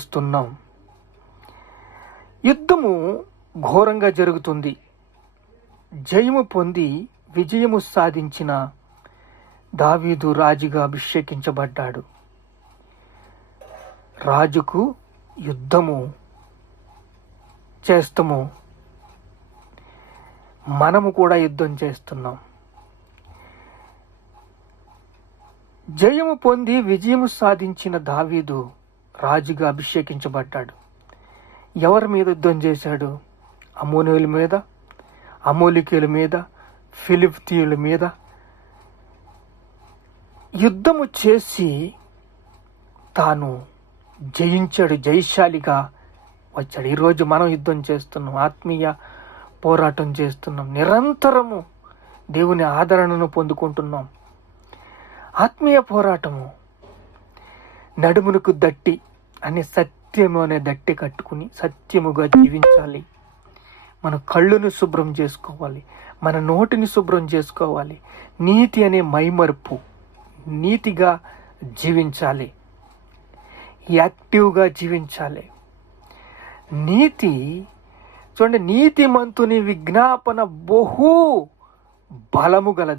చూస్తున్నాం. యుద్ధము ఘోరంగా జరుగుతుంది. జయము పొంది విజయము సాధించిన దావీదు రాజుగా అభిషేకించబడ్డాడు. రాజుకు యుద్ధము చేస్తాము. మనము కూడా యుద్ధం చేస్తున్నాం. జయము పొంది విజయము సాధించిన దావీదు రాజుగా అభిషేకించబడ్డాడు. ఎవరి మీద యుద్ధం చేశాడు? అమ్మోనీయుల మీద, అమోలికీయుల మీద, ఫిలిష్తీయుల మీద యుద్ధము చేసి తాను జయించాడు, జయశాలిగా వచ్చాడు. ఈరోజు మనం యుద్ధం చేస్తున్నాం, ఆత్మీయ పోరాటం చేస్తున్నాం, నిరంతరము దేవుని ఆదరణను పొందుకుంటున్నాం. ఆత్మీయ పోరాటము. నడుమునకు దట్టి అనే సత్యము అనే దట్టి కట్టుకుని సత్యముగా జీవించాలి. మన కళ్ళును శుభ్రం చేసుకోవాలి, మన నోటిని శుభ్రం చేసుకోవాలి. నీతి అనే మైమరుపు, నీతిగా జీవించాలి, యాక్టివ్గా జీవించాలి. నీతి చూడండి, నీతిమంతుని విజ్ఞాపన బహు బలము గలది.